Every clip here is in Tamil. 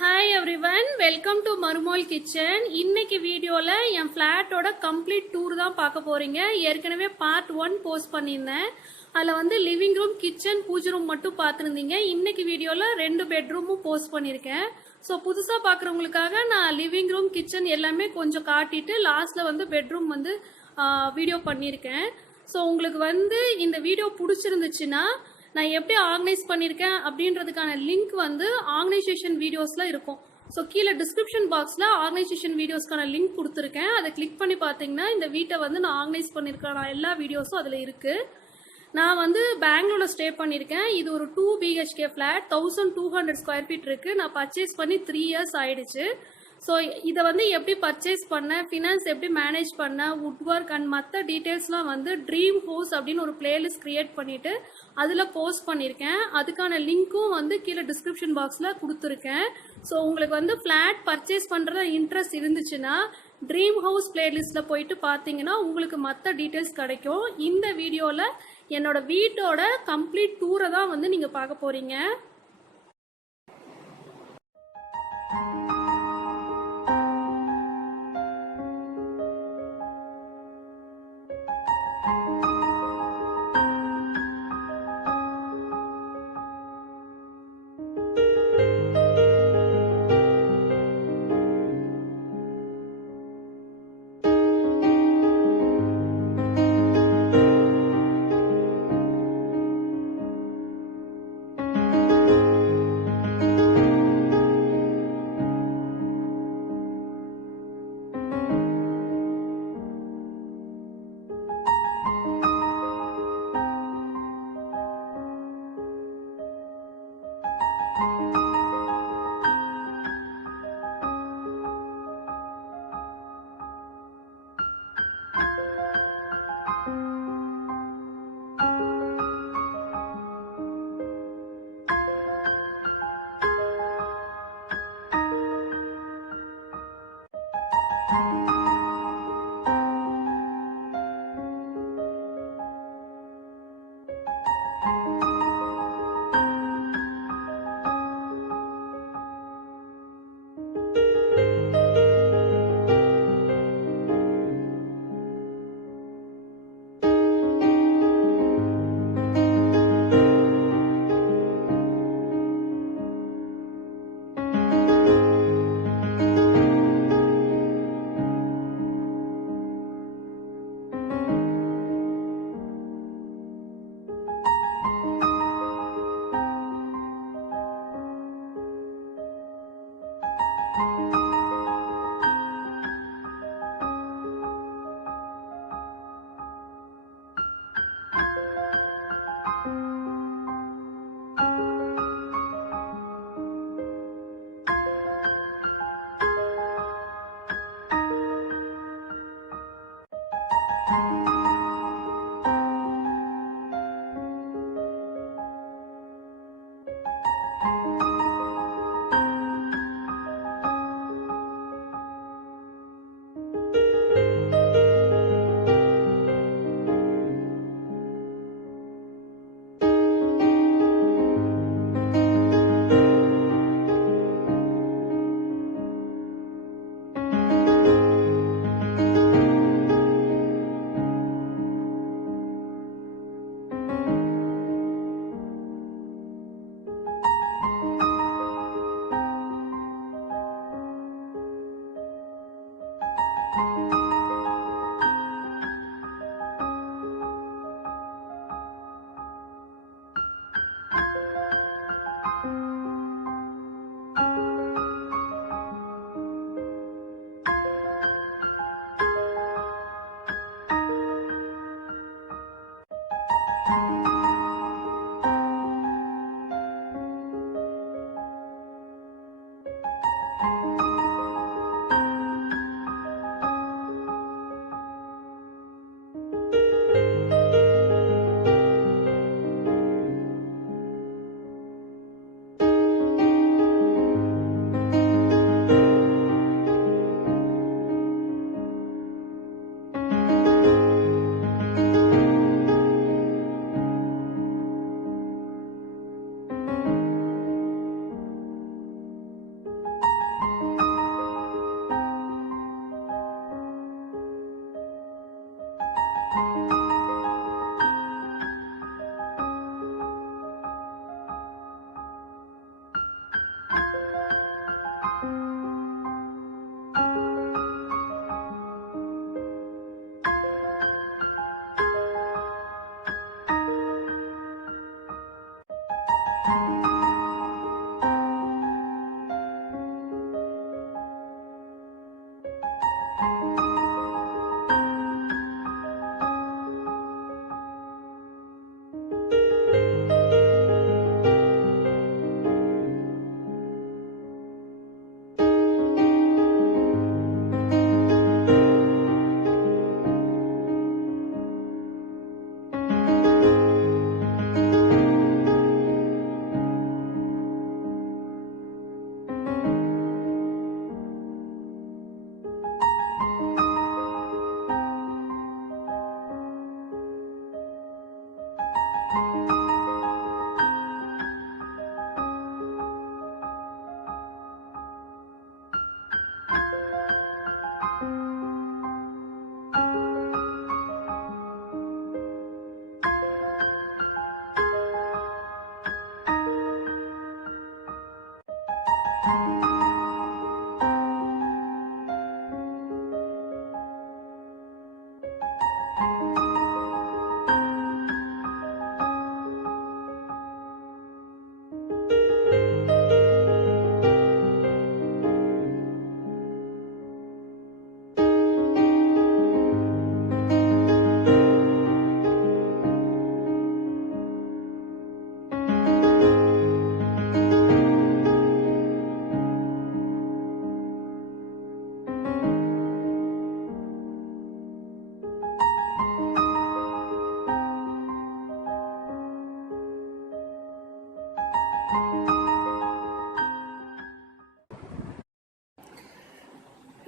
Hi everyone, welcome to Marumol kitchen. இன்னைக்கு வீடியோல என் ஃபிளாட்டோட கம்ப்ளீட் டூர் தான் பார்க்க போறீங்க. ஏற்கனவே பார்ட் 1 போஸ்ட் பண்ணியிருந்தேன். அதில் வந்து லிவிங் ரூம், கிச்சன், பூஜை ரூம் மட்டும் பார்த்துருந்தீங்க. இன்னைக்கு வீடியோல 2 பெட்ரூமும் போஸ்ட் பண்ணியிருக்கேன். ஸோ புதுசாக பார்க்குறவங்களுக்காக நான் லிவிங் ரூம், கிச்சன் எல்லாமே கொஞ்சம் காட்டிட்டு லாஸ்ட்ல வந்து பெட்ரூம் வந்து வீடியோ பண்ணியிருக்கேன். ஸோ உங்களுக்கு வந்து இந்த வீடியோ பிடிச்சிருந்துச்சுன்னா நான் எப்படி ஆர்கனைஸ் பண்ணியிருக்கேன் அப்படின்றதுக்கான லிங்க் வந்து ஆர்கனைசேஷன் வீடியோஸ்ல இருக்கும். ஸோ கீழே டிஸ்கிரிப்ஷன் பாக்ஸில் ஆர்கனைசேஷன் வீடியோஸ்க்கான லிங்க் கொடுத்துருக்கேன். அதை கிளிக் பண்ணி பார்த்தீங்கன்னா இந்த வீட்டை வந்து நான் ஆர்கனைஸ் பண்ணியிருக்கேன். எல்லா வீடியோஸும் அதில் இருக்குது. நான் வந்து பெங்களூரில் ஸ்டே பண்ணியிருக்கேன். இது ஒரு 2 BHK ஃப்ளாட், 1200 ஸ்கொயர் ஃபீட் இருக்குது. நான் பர்ச்சேஸ் பண்ணி 3 இயர்ஸ் ஆயிடுச்சு. ஸோ இதை வந்து எப்படி பர்ச்சேஸ் பண்ணேன், ஃபினான்ஸ் எப்படி மேனேஜ் பண்ணேன், வுட் ஒர்க் அண்ட் மற்ற டீட்டெயில்ஸ்லாம் வந்து ட்ரீம் ஹவுஸ் அப்படின்னு ஒரு பிளேலிஸ்ட் கிரியேட் பண்ணிட்டு அதில் போஸ்ட் பண்ணியிருக்கேன். அதுக்கான லிங்க்கும் வந்து கீழே டிஸ்கிரிப்ஷன் பாக்ஸில் கொடுத்துருக்கேன். ஸோ உங்களுக்கு வந்து ஃப்ளாட் பர்ச்சேஸ் பண்ணுறத இன்ட்ரெஸ்ட் இருந்துச்சுன்னா ட்ரீம் ஹவுஸ் பிளேலிஸ்ட்டில் போயிட்டு பார்த்தீங்கன்னா உங்களுக்கு மற்ற டீட்டெயில்ஸ் கிடைக்கும். இந்த வீடியோவில் என்னோட வீட்டோட கம்ப்ளீட் டூரை தான் வந்து நீங்கள் பார்க்க போகிறீங்க.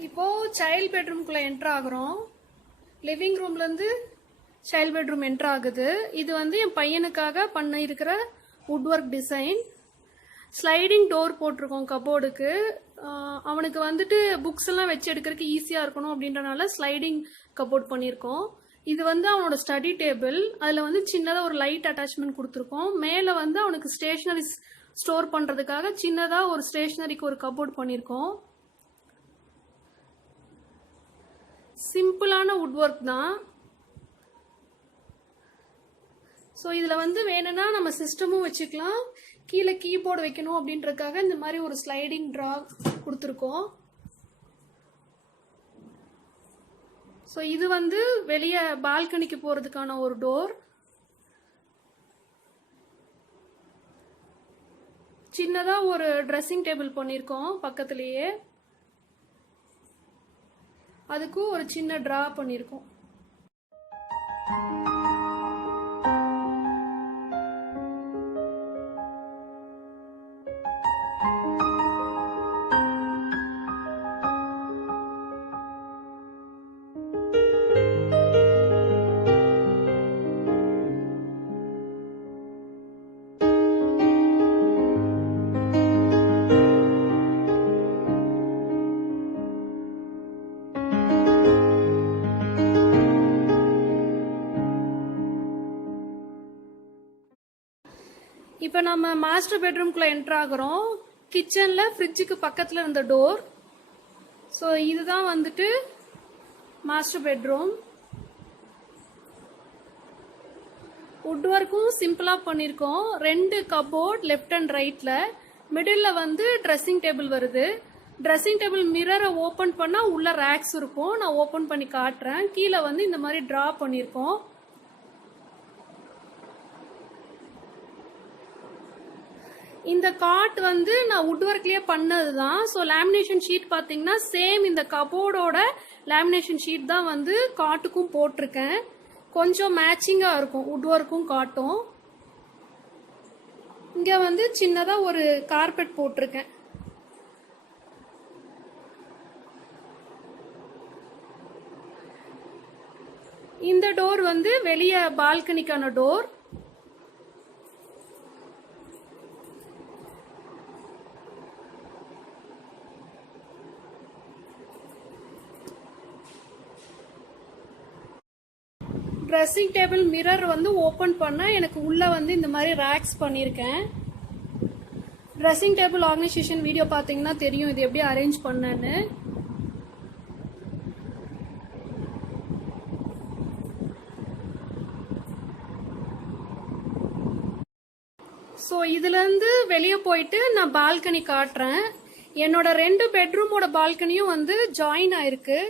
இப்போ சைல்ட் பெட்ரூம்குள்ள என்டர் ஆகுறோம். லிவிங் ரூம்ல இருந்து சைல்ட் பெட்ரூம் என்டர் ஆகுது. இது வந்து என் பையனுக்காக பண்ண இருக்கிற would work design. Sliding door போட்டிருக்கோம் கபோர்டுக்கு. அவனுக்கு வந்துட்டு புக்ஸ் எல்லாம் வச்சு எடுக்கிறதுக்கு ஈஸியா இருக்கணும் அப்படின்றனால ஸ்லைடிங் கபோர்ட் பண்ணியிருக்கோம். இது வந்து அவனோட ஸ்டடி டேபிள். அதுல வந்து சின்னதா ஒரு லைட் அட்டாச்மெண்ட் கொடுத்துருக்கோம். மேல வந்து அவனுக்கு ஸ்டேஷனரி ஸ்டோர் பண்றதுக்காக சின்னதா ஒரு ஸ்டேஷனரிக்கு ஒரு கபோர்ட் பண்ணியிருக்கோம். சிம்பிளான வுட் ஒர்க் தான். ஸோ இதில் வந்து வேணும்னா நம்ம சிஸ்டமும் வச்சுக்கலாம், கீழே கீபோர்டு வைக்கணும் அப்படின்றதுக்காக இந்த மாதிரி ஒரு ஸ்லைடிங் ட்ரா கொடுத்துருக்கோம். ஸோ இது வந்து வெளியே பால்கனிக்கு போகிறதுக்கான ஒரு டோர். சின்னதாக ஒரு ட்ரெஸ்ஸிங் டேபிள் பண்ணியிருக்கோம் பக்கத்துலேயே. அதுக்கும் ஒரு சின்ன ட்ரா பண்ணியிருக்கோம். இப்போ நம்ம மாஸ்டர் பெட்ரூம்குள்ள என்டர் ஆகுறோம். கிச்சன்ல ஃப்ரிட்ஜுக்கு பக்கத்துல இருந்த டோர். ஸோ இதுதான் வந்துட்டு மாஸ்டர் பெட்ரூம். வுட் ஒர்க்கும் சிம்பிளா பண்ணியிருக்கோம். 2 கபோர்ட் லெஃப்ட் அண்ட் ரைட்ல. மிடில் வந்து ட்ரெஸ்ஸிங் டேபிள் வருது. ட்ரெஸ்ஸிங் டேபிள் மிரரை ஓபன் பண்ணா உள்ள ரேக்ஸ் இருக்கும். நான் ஓபன் பண்ணி காட்டுறேன். கீழே வந்து இந்த மாதிரி டிரா பண்ணியிருக்கோம். இந்த காட் வந்து நான் வுட் ஒர்க்லயே பண்ணது தான். ஸோ லேமினேஷன் ஷீட் பார்த்தீங்கன்னா சேம் இந்த கபோர்டோட லேமினேஷன் ஷீட் தான் வந்து காட்டுக்கும் போட்டிருக்கேன். கொஞ்சம் மேட்சிங்காக இருக்கும் வுட் ஒர்க்கும் காட்டும். இங்கே வந்து சின்னதாக ஒரு கார்பெட் போட்டிருக்கேன். இந்த டோர் வந்து வெளியே பால்கனிக்கான டோர். ட்ரெஸ்ஸிங் டேபிள் மிரர் வந்து ஓப்பன் பண்ண எனக்கு உள்ள வந்து இந்த மாதிரி ரேக்ஸ் பண்ணியிருக்கேன். ட்ரெஸ்ஸிங் டேபிள் ஆர்கனைசேஷன் வீடியோ பார்த்தீங்கன்னா தெரியும் இது எப்படி அரேஞ்ச் பண்ணேன்னு. ஸோ இதுலேருந்து வெளியே போயிட்டு நான் பால்கனி காட்டுறேன். என்னோட 2 பெட்ரூமோட பால்கனியும் வந்து ஜாயின் ஆயிருக்கு.